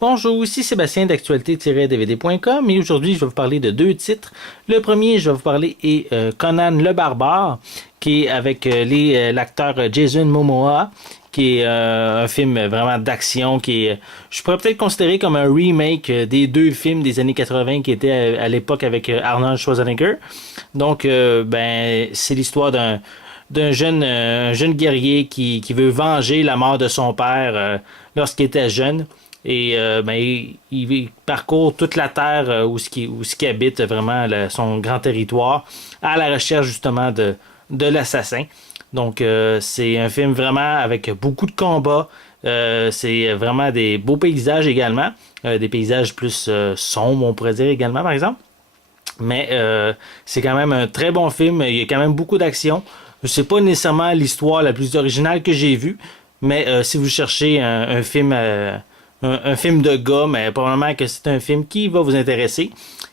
Bonjour, ici Sébastien d'actualité-dvd.com et aujourd'hui je vais vous parler de deux titres. Le premier, je vais vous parler est Conan le Barbare, qui est avec l'acteur Jason Momoa, qui est un film vraiment d'action, je pourrais peut-être considérer comme un remake des deux films des années 80 qui étaient à l'époque avec Arnold Schwarzenegger. Donc, c'est l'histoire d'un jeune guerrier qui veut venger la mort de son père lorsqu'il était jeune. Et il parcourt toute la terre où ce qui habite vraiment son grand territoire à la recherche justement de l'assassin. Donc c'est un film vraiment avec beaucoup de combats. C'est vraiment des beaux paysages également. Des paysages plus sombres, on pourrait dire également par exemple. Mais c'est quand même un très bon film. Il y a quand même beaucoup d'action. C'est pas nécessairement l'histoire la plus originale que j'ai vue. Mais si vous cherchez un film un film de gars, mais probablement que c'est un film qui va vous intéresser.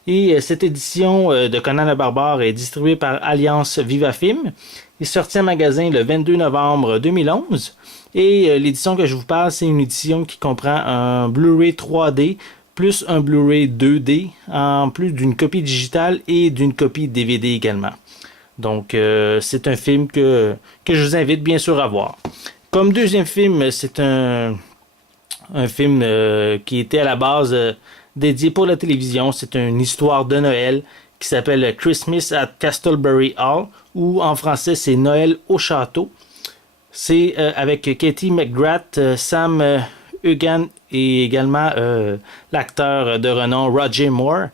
Et cette édition de Conan le Barbare est distribuée par Alliance Viva Film. Il est sorti en magasin le 22 novembre 2011. Et l'édition que je vous parle, c'est une édition qui comprend un Blu-ray 3D plus un Blu-ray 2D, en plus d'une copie digitale et d'une copie DVD également. Donc, c'est un film que je vous invite bien sûr à voir. Comme deuxième film, c'est un film qui était à la base dédié pour la télévision. C'est une histoire de Noël qui s'appelle Christmas at Castleberry Hall, ou en français c'est Noël au château. C'est avec Katie McGrath, Sam Egan et également l'acteur de renom Roger Moore.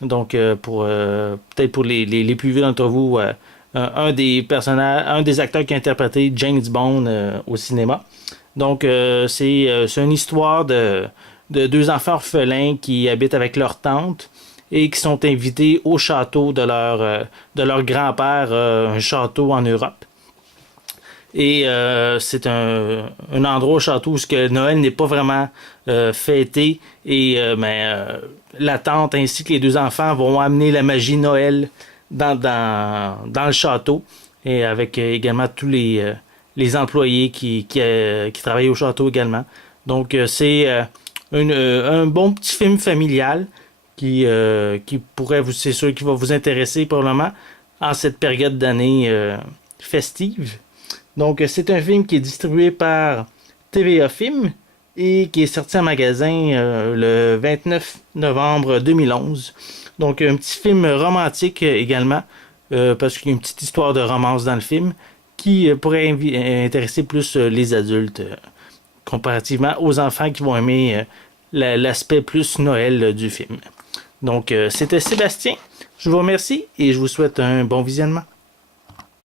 Donc peut-être pour les plus vieux d'entre vous, un des acteurs qui a interprété James Bond au cinéma. Donc, c'est une histoire de deux enfants orphelins qui habitent avec leur tante et qui sont invités au château de leur grand-père, un château en Europe. Et c'est un endroit au château où que Noël n'est pas vraiment fêté et la tante ainsi que les deux enfants vont amener la magie Noël dans le château et avec également tous les employés qui travaillent au château également. Donc c'est un bon petit film familial qui pourrait c'est sûr qui va vous intéresser probablement en cette période d'année festive. Donc c'est un film qui est distribué par TVA Film et qui est sorti en magasin le 29 novembre 2011. Donc un petit film romantique également parce qu'il y a une petite histoire de romance dans le film qui pourrait intéresser plus les adultes comparativement aux enfants qui vont aimer l'aspect plus Noël du film. Donc, c'était Sébastien. Je vous remercie et je vous souhaite un bon visionnement.